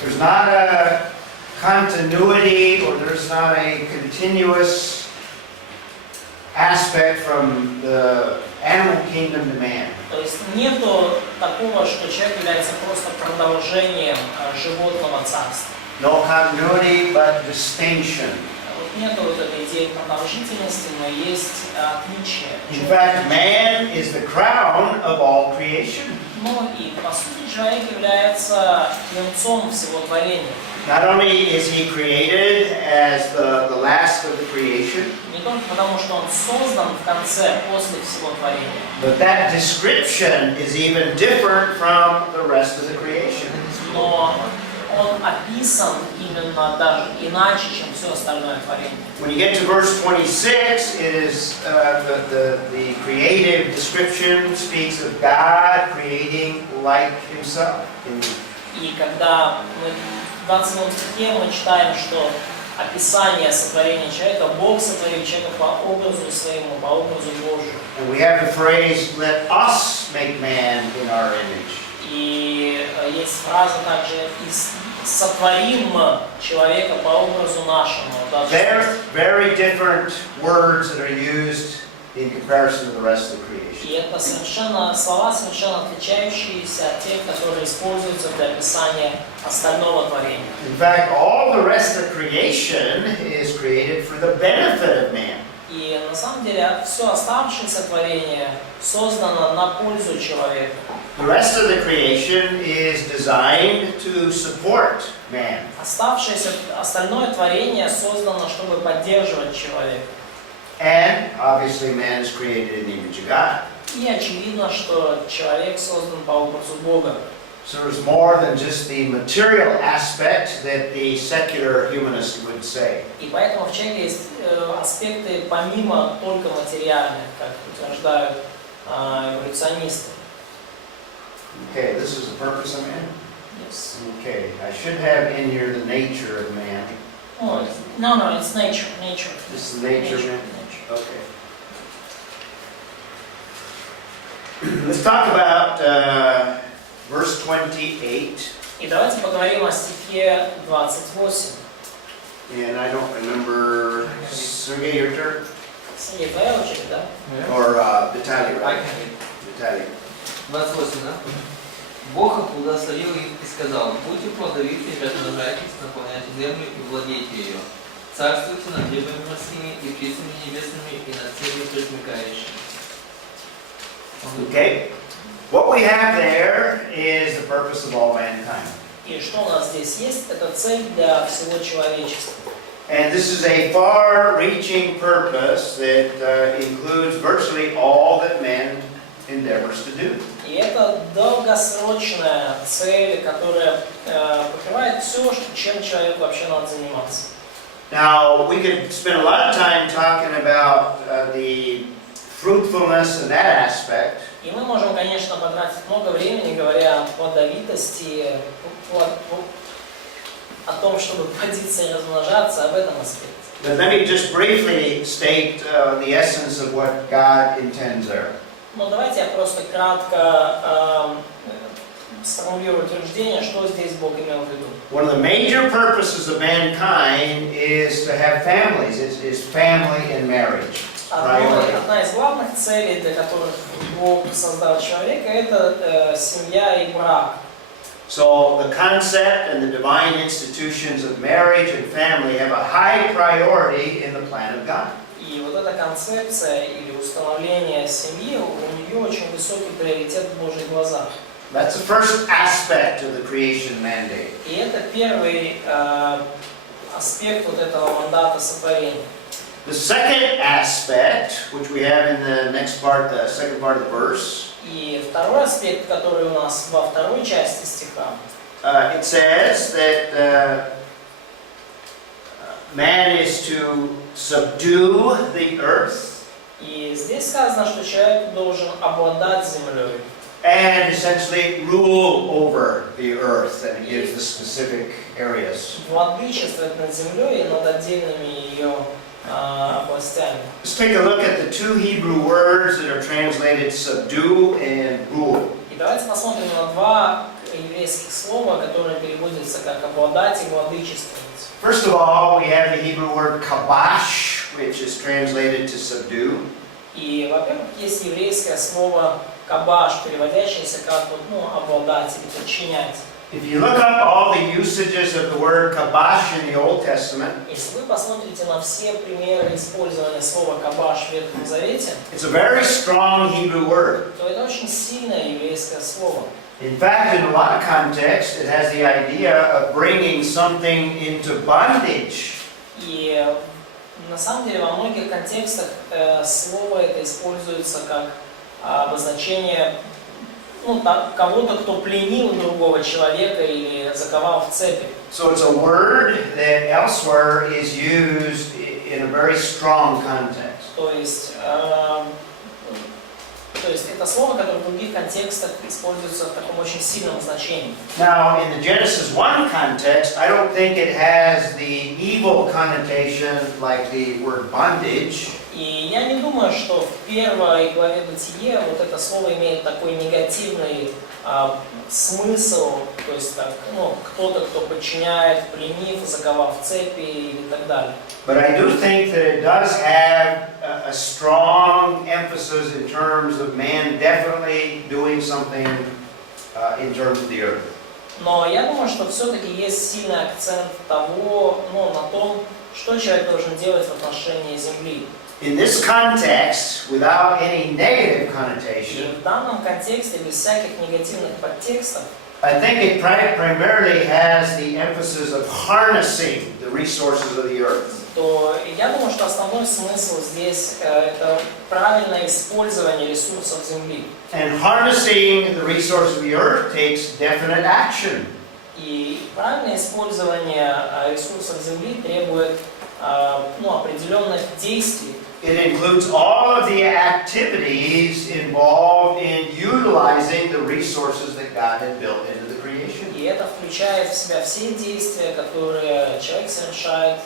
There's not a continuity or there's not a continuous aspect from the animal kingdom to man. То есть нету такого, что человек является просто продолжением животного царства. No continuity, but distinction. Вот нету вот этой идеи продолжительности, но есть отличие. In fact, man is the crown of all creation. Но и по сути человек является венцом всего творения. Not only is he created as the last of the creation, Не только потому, что он создан в конце, после всего творения, but that description is even different from the rest of the creation. но он описан именно даже иначе, чем все остальное творение. When you get to verse 26, it is the creative description speaks of God creating like himself. И когда мы в 27 стихе мы читаем, что описание сотворения человека, Бог сотворил человека по образу своему, по образу Божию. And we have the phrase, let us make man in our image. И есть фраза также «сотворим человека по образу нашему». They're very different words that are used in comparison to the rest of the creation. И это слова совершенно отличающиеся от тех, которые используются для описания остального творения. In fact, all the rest of creation is created for the benefit of man. И на самом деле все оставшееся творение создано на пользу человека. The rest of the creation is designed to support man. Остальное творение создано, чтобы поддерживать человека. And obviously man is created in the image of God. И очевидно, что человек создан по образу Бога. So there's more than just the material aspect that the secular humanist would say. И поэтому в человеке есть аспекты помимо только материальных, как утверждают эволюционисты. Okay, this is the purpose of man? Yes. Okay, I should have in here the nature of man. Oh, no, it's nature. This is the nature of man? Nature. Okay. Let's talk about verse 28. И давайте поговорим о стихе 28. And I don't remember, Sergey, your turn? Сергей, твоя очередь, да? Or Vitaly, I right? can read. Vitaly. 28, да? Бог их благословил их и сказал: будьте плодовиты, размножайтесь, наполняйте землю и владейте ее. Царствуйте над рыбами морскими и птицами небесными и над всеми пресмыкающими. Okay. What we have there is the purpose of all mankind. И что у нас здесь есть? Это цель для всего человечества. And this is a far-reaching purpose that includes virtually all that man endeavors to do. И это долгосрочная цель, которая покрывает все, чем человеку вообще надо заниматься. Now, we could spend a lot of time talking about the fruitfulness of that aspect. И мы можем, конечно, потратить много времени, говоря о плодовитости, о том, чтобы плодиться и размножаться, об этом аспекте. But let me just briefly state the essence of what God intends there. Но давайте я просто кратко сформулировать утверждение, что здесь Бог имел в виду. One of the major purposes of mankind is to have families, is family and marriage. Priority. Одна из главных целей, для которых Бог создал человека, это семья и брак. So the concept and the divine institutions of marriage and family have a high priority in the plan of God. И вот эта концепция или установление семьи, у нее очень высокий приоритет в Божьих глазах. That's the first aspect of the creation mandate. И это первый аспект вот этого мандата сотворения. The second aspect, which we have in the next part, the second part of the verse, И второй аспект, который у нас во второй части стиха, it says that man is to subdue the earth и здесь сказано, что человек должен обладать землей and essentially rule over the earth, and it gives the specific areas. владычествовать над землей и над отдельными ее областями. Let's take a look at the two Hebrew words that are translated subdue and rule. И давайте посмотрим на два еврейских слова, которые переводятся как обладать и владычествовать. First of all, we have the Hebrew word kabash, which is translated to subdue. И, во-первых, есть еврейское слово кабаш, переводящееся как обладать или подчинять. If you look up all the usages of the word kabash in the Old Testament, Если вы посмотрите на все примеры использования слова кабаш в Ветхом Завете, it's a very strong Hebrew word. то это очень сильное еврейское слово. In fact, in a lot of contexts, it has the idea of bringing something into bondage. И на самом деле во многих контекстах слово это используется как обозначение кого-то, кто пленил другого человека или заковал в цепи. So it's a word that elsewhere is used in a very strong context. То есть это слово, которое в других контекстах используется в таком очень сильном значении. Now, in the Genesis 1 context, I don't think it has the evil connotation like the word bondage. И я не думаю, что в первой главе Бытие вот это слово имеет такой негативный смысл, то есть кто-то, кто подчиняет, пленив, заковав в цепи и так далее. But I do think that it does have a strong emphasis in terms of man definitely doing something in terms of the earth. Но я думаю, что все-таки есть сильный акцент того, на том, что человек должен делать в отношении земли. In this context, without any negative И connotation, в данном контексте, без всяких негативных подтекстов, I think it primarily has the emphasis of harnessing the resources of the earth. то я думаю, что основной смысл здесь это правильное использование ресурсов земли. And harnessing the resources of the earth takes definite action. И правильное использование ресурсов земли требует определенных действий. It includes all of the activities involved in utilizing the resources that God had built into the creation. И это включает в себя все действия, которые человек совершает,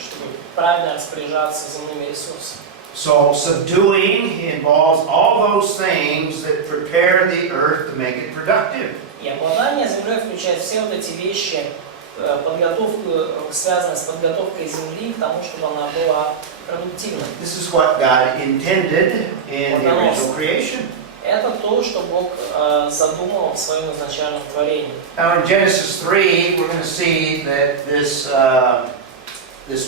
чтобы правильно распоряжаться земными ресурсами. So subduing involves all those things that prepare the earth to make it productive. И обладание землей включает все вот эти вещи, подготовку, связанную с подготовкой земли к тому, чтобы она была продуктивной. This is what God intended in the original creation. Это то, что Бог задумал в своем изначальном творении. Now in Genesis 3, we're going to see that this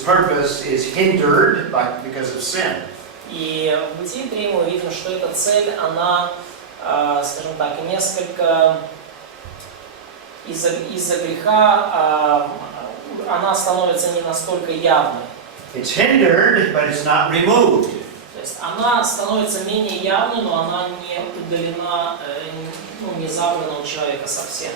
purpose is hindered because of sin. И в Бытии 3 мы видим, что эта цель, она, скажем так, несколько из-за греха она становится не настолько явной. It's hindered, but it's not removed. То есть она становится менее явной, но она не удалена, не забрана у человека совсем.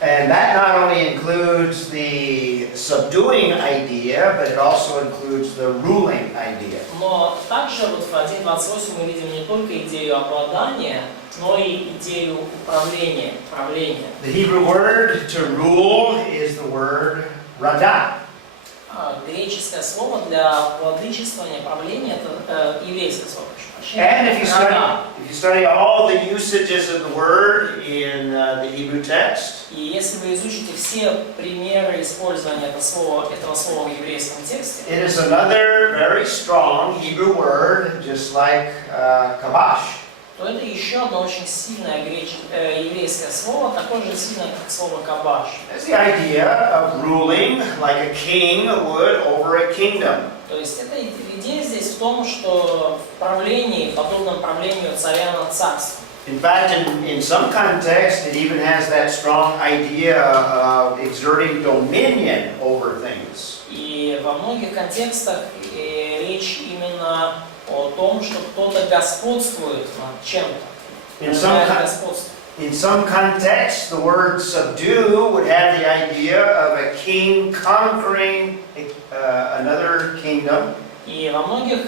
And that not only includes the subduing idea, but it also includes the ruling idea. Но также вот в 1.28 мы видим не только идею обладания, но и идею управления, правления. The Hebrew word to rule is the word radah. Греческое слово для владычествования, правления, это еврейское слово. And if рода. you study all the usages of the word in the Hebrew text, И если вы изучите все примеры использования этого слова в еврейском тексте, it is another very strong Hebrew word, just like kabash. то это еще одно очень сильное еврейское слово, такое же сильное, как слово «кабаш». It's the idea of ruling like a king would over a kingdom. То есть это идея здесь в том, что в правлении, подобном правлению царя над царством. In fact, in some context, it even has that strong idea of exerting dominion over things. И во многих контекстах речь именно о том, что кто-то господствует над чем-то. In some context, the word subdue would have the idea of a king conquering another kingdom. И во многих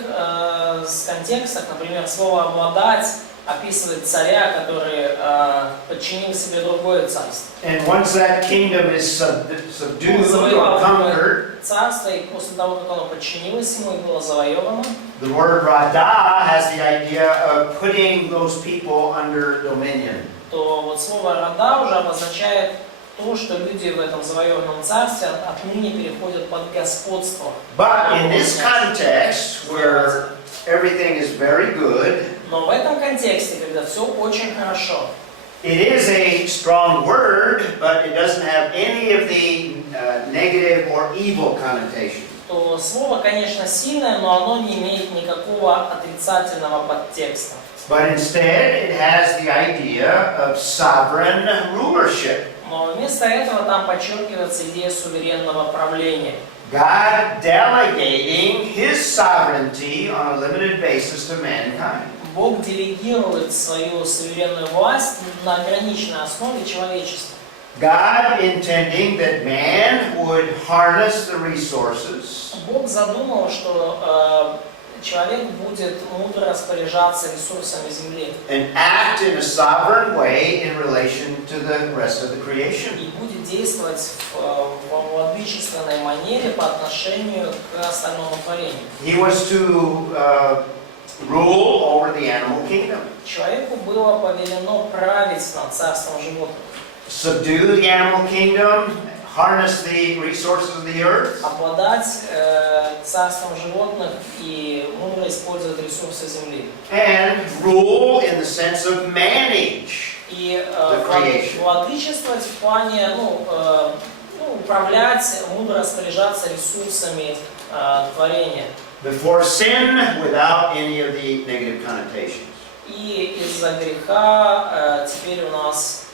контекстах, например, слово «обладать» описывает царя, который подчинил себе другое царство. And once that kingdom is subdued or conquered, царство, и после того, как оно подчинилось ему и было завоевано, the word rada has the idea of putting those people under dominion. То вот слово «рада» уже обозначает то, что люди в этом завоеванном царстве отныне переходят под господство. But in this context, where everything is very good, но в этом контексте, когда все очень хорошо, it is a strong word, but it doesn't have any of the negative or evil connotations. то слово, конечно, сильное, но оно не имеет никакого отрицательного подтекста. But instead, it has the idea of sovereign rulership. Но вместо этого там подчеркивается идея суверенного правления. God delegating His sovereignty on a limited basis to mankind. Бог делегирует свою суверенную власть на ограниченной основе человечеству. God intending that man would harness the resources. Бог задумал, что человек будет мудро распоряжаться ресурсами земли. And act in a sovereign way in relation to the rest of the creation. И будет действовать в владычественной манере по отношению к остальному творению. He was to rule over the animal kingdom. Человеку было повелено править над царством животных. Subdue the animal kingdom, harness the resources of the earth. Обладать царством животных и мудро использовать ресурсы земли. And rule in the sense of manage И the creation. владычествовать в плане, управлять, мудро распоряжаться ресурсами творения. Before sin, without any of the negative connotations. И из-за греха теперь у нас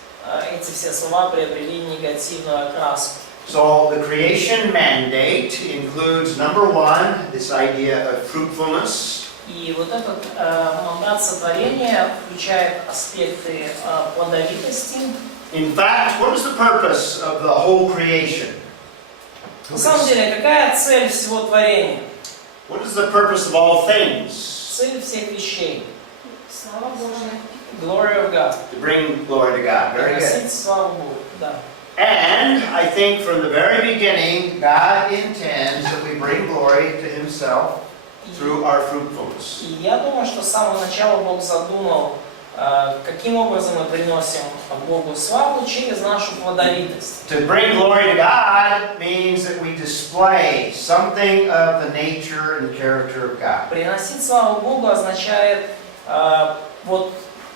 эти все слова приобрели негативную окраску. So the creation mandate includes, number one, this idea of fruitfulness. И вот этот мандат сотворения включает аспекты плодовитости. In fact, what is the purpose of the whole creation? На самом деле, какая цель всего творения? What is the purpose of all things? Цель всех вещей. Слава Божия. Glory of God. To bring glory to God. Very good. Приносить славу Богу. Да. And I think from the very beginning, God intends that we bring glory to Himself through our fruitfulness. И я думаю, что с самого начала Бог задумал, каким образом мы приносим Богу славу через нашу плодовитость. To bring glory to God means that we display something of the nature and character of God. Приносить славу Богу означает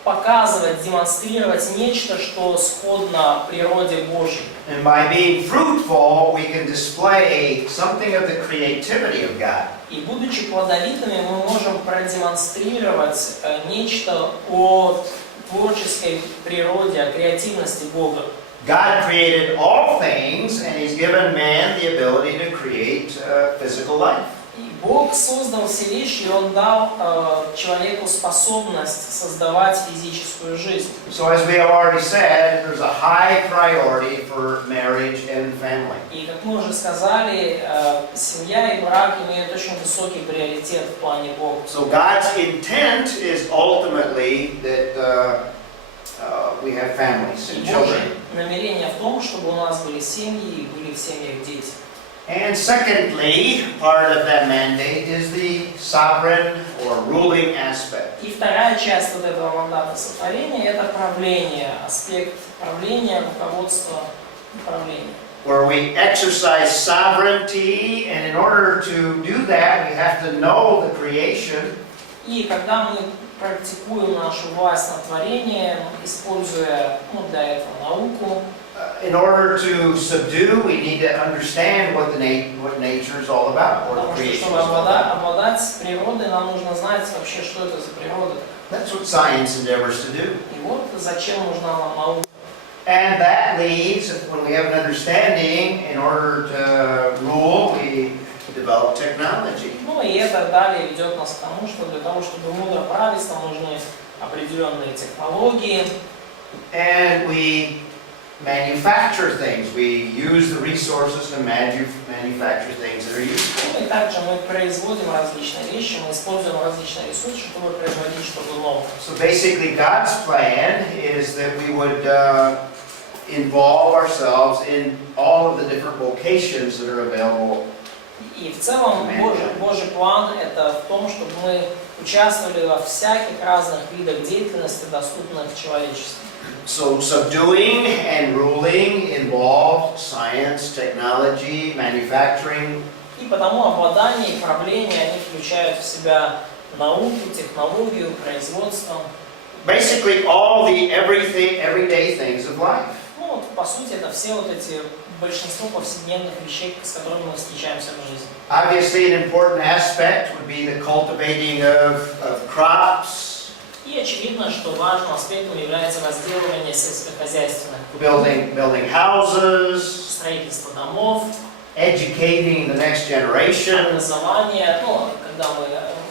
показывать, демонстрировать нечто, что сходно природе Божьей. And by being fruitful, we can display something of the creativity of God. И будучи плодовитыми, мы можем продемонстрировать нечто о творческой природе, о креативности Бога. God created all things, and He's given man the ability to create physical life. И Бог создал все вещи, и Он дал человеку способность создавать физическую жизнь. So as we have already said, there's a high priority for marriage and family. И как мы уже сказали, семья и брак имеют очень высокий приоритет в плане Бога. So God's intent is ultimately that we have families И and Божье children. намерение в том, чтобы у нас были семьи и были в семьях дети. And secondly, part of that mandate is the sovereign or ruling aspect. И вторая часть вот этого мандата сотворения – это правление, аспект правления, руководства, управления. Where we exercise sovereignty, and in order to do that, we have to know the creation. И когда мы практикуем нашу власть над творением, используя для этого науку, In order to subdue, we need to understand what nature is all about, or the потому что, creation чтобы is all about. обладать природой, нам нужно знать вообще, что это за природа. That's what science endeavors to do. И вот зачем нужна нам наука. And that leads, when we have an understanding, in order to rule, we develop technology. Ну и это далее ведет нас к тому, что для того, чтобы мудро править, нам нужны определенные технологии. And we manufacture things. We use the resources to manufacture things that are useful. Ну и также мы производим различные вещи, мы используем различные ресурсы, чтобы производить что-то новое. So basically, God's plan is that we would involve ourselves in all of the different vocations that are available. И в целом Божий план это в том, чтобы мы участвовали во всяких разных видах деятельности, доступных человечеству. So subduing and ruling involve science, technology, manufacturing. И потому обладание и правление, они включают в себя науку, технологию, производство. Basically all the everyday things of life. Ну вот, по сути, это все вот эти большинство повседневных вещей, с которыми мы встречаемся в жизни. Obviously an important aspect would be the cultivating of crops. И очевидно, что важным аспектом является возделывание сельскохозяйственных Building houses, строительство домов, educating the next generation, образование, когда мы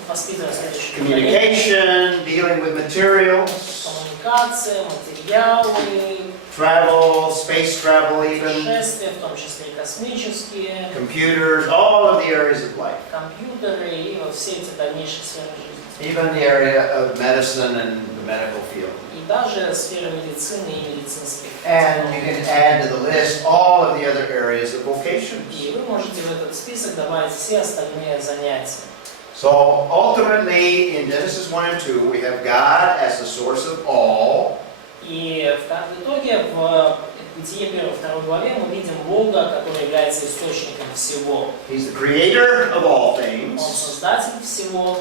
воспитываем следующее поколение, communication, dealing with materials, коммуникация, материалы, travel, space travel even, путешествия, в том числе и космические, computers, all of the areas of life. компьютеры и вот все эти дальнейшие сферы жизни. Even the area of medicine and the medical field. И даже сфера медицины и медицинских. And you can add to the list all of the other areas of vocations. И вы можете в этот список добавить все остальные занятия. So ultimately, in Genesis 1 and 2, we have God as the source of all. И в итоге в Бытие 1-2 главе мы видим Бога, который является источником всего. He's the creator of all Он things. создатель всего.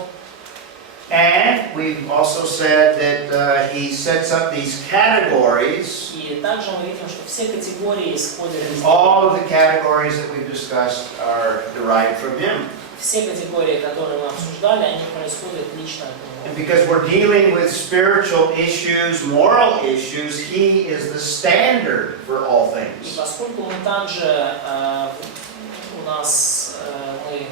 And we've also said that He sets up these categories. И также мы видим, что все категории исходят из All of the categories that we've discussed are derived from Him. Все категории, которые мы обсуждали, они происходят лично от And Него. because we're dealing with spiritual issues, moral issues, He is the standard for all И things. поскольку мы также мы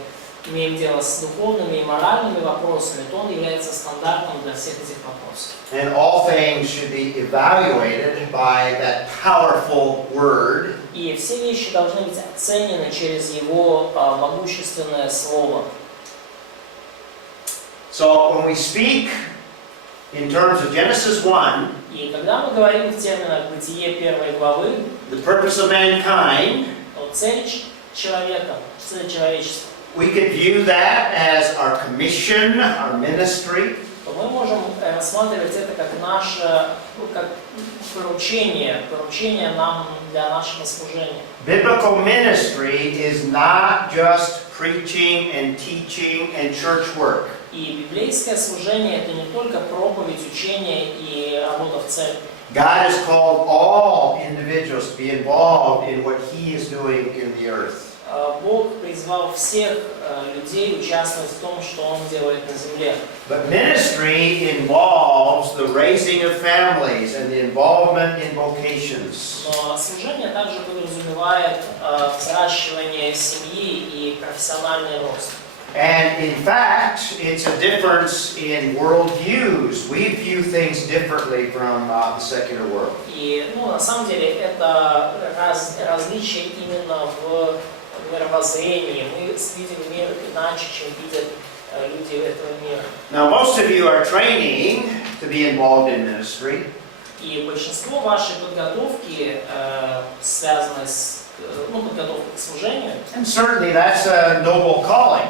имеем дело с духовными и моральными вопросами, то Он является стандартом для всех этих вопросов. And all things should be evaluated by that powerful word. И все вещи должны быть оценены через Его могущественное Слово. So when we speak in terms of Genesis 1, И когда мы говорим в терминах Бытие 1 главы, the purpose of mankind, то цель человека, цель человечества, we could view that as our commission, our ministry. то мы можем рассматривать это как наше как поручение нам для нашего служения. Biblical ministry is not just preaching and teaching and church work. И библейское служение это не только проповедь, учение и работа в церкви. God has called all individuals to be involved in what He is doing in the earth. Бог призвал всех людей участвовать в том, что Он делает на земле. But ministry involves the raising of families and the involvement in vocations. Но служение также подразумевает взращивание семьи и профессиональный рост. And in fact, it's a difference in worldviews. We view things differently from the secular world. И на самом деле это различие именно в мировоззрении. Мы видим мир иначе, чем видят люди этого мира. Now, most of you are training to be involved in ministry. И большинство вашей подготовки, связанной к подготовка к служению. And certainly that's a noble calling.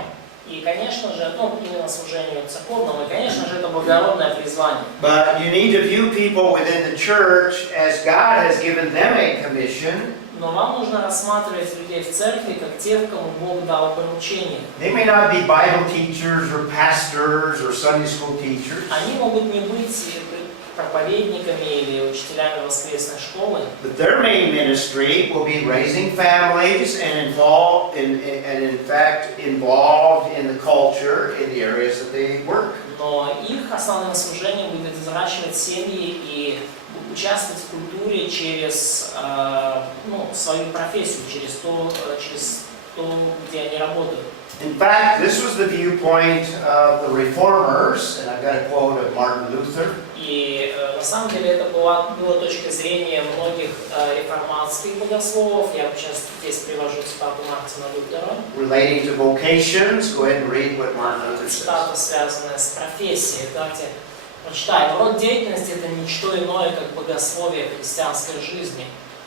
И, конечно же, именно служению церковному, и, конечно же, это благородное призвание. But you need to view people within the church as God has given them a commission. Но вам нужно рассматривать людей в церкви как тех, кому Бог дал поручение. They may not be Bible teachers or pastors or Sunday school teachers. Они могут не быть проповедниками или учителями воскресной школы. But their main ministry will be raising families and involved in the culture in the areas that they work. Но их основным служением будет взращивать семьи и участвовать в культуре через свою профессию, через то, где они работают. In fact, this was the viewpoint of the reformers, and I've got a quote of Martin Luther. И на самом деле это была точка зрения многих реформатских богословов. Я сейчас здесь привожу цитату Мартина Лютера. Relating to vocations, go ahead and read what Martin Luther says. Цитата, связанная с профессией. Давайте прочитаем. Род деятельности – это ничто иное, как богословие христианской жизни.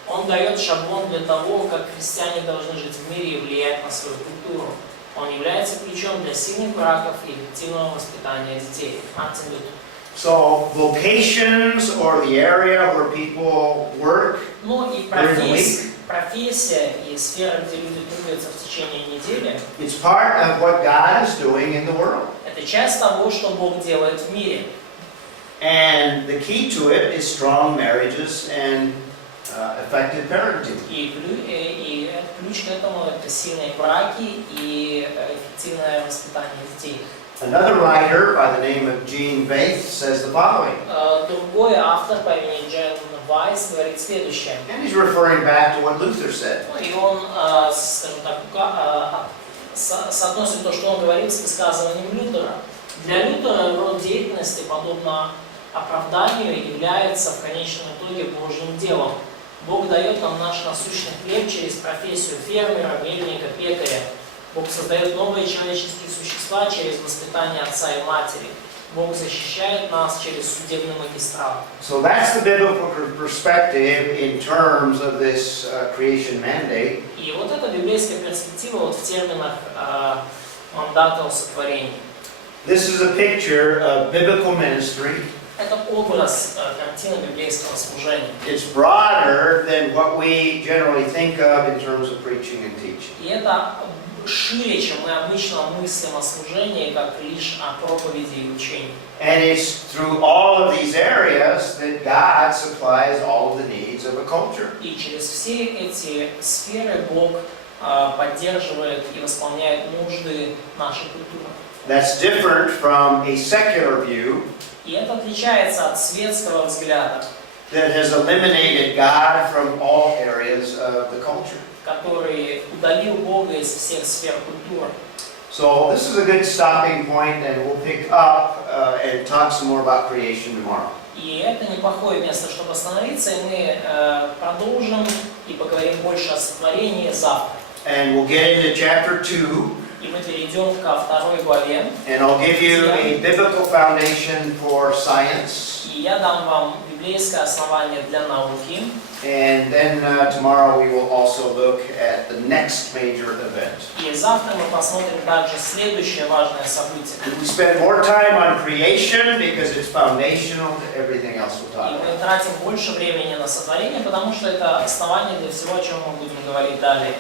Он дает шаблон для того, как христиане должны жить в мире и влиять на свою культуру. Он является ключом для сильных браков и эффективного воспитания детей. Мартин Лютер. So vocations or the area where people work И during the week, профессия и сфера, где люди трудятся в течение недели, it's part of what God is doing in the world. это часть того, что Бог делает в мире. And the key to it is strong marriages and effective parenting. И ключ к этому – это сильные браки и эффективное воспитание детей. Another writer by the name of Gene Vaith says the following. Другой автор по имени Джен Вайс говорит следующее. And he's referring back to what Luther said. И он, скажем так, соотносит то, что он говорил, с высказыванием Лютера. Для Лютера род деятельности, подобно оправданию, является в конечном итоге Божьим делом. Бог дает нам наш насущный хлеб через профессию фермера, мельника, пекаря. Бог создает новые человеческие существа через воспитание отца и матери. Бог защищает нас через судебный магистрат. So that's the biblical perspective in terms of this creation mandate. И вот эта библейская перспектива в терминах мандата о сотворении. This is a picture of biblical ministry. Это образ картины библейского служения. It's broader than what we generally think of in terms of preaching and teaching. И это шире, чем мы обычно мыслим о служении, как лишь о проповеди и учении. And it's through all of these areas that God supplies all of the needs of a culture. И через все эти сферы Бог поддерживает и восполняет нужды нашей культуры. That's different from a secular view И это отличается от светского взгляда, that has eliminated God from all areas of the culture. который удалил Бога из всех сфер культуры. So this is a good stopping point, and we'll pick up and talk some more about creation tomorrow. И это неплохое место, чтобы остановиться, и мы продолжим и поговорим больше о сотворении завтра. And we'll get into chapter 2, И мы перейдем ко второй главе. and I'll give you a biblical foundation for science. И я дам вам библейское основание для науки. And then tomorrow we will also look at the next major event. И завтра мы посмотрим также следующее важное событие. We spend more time on creation because it's foundational to everything else we'll talk И about. мы тратим больше времени на сотворение, потому что это основание для всего, о чем мы будем говорить далее.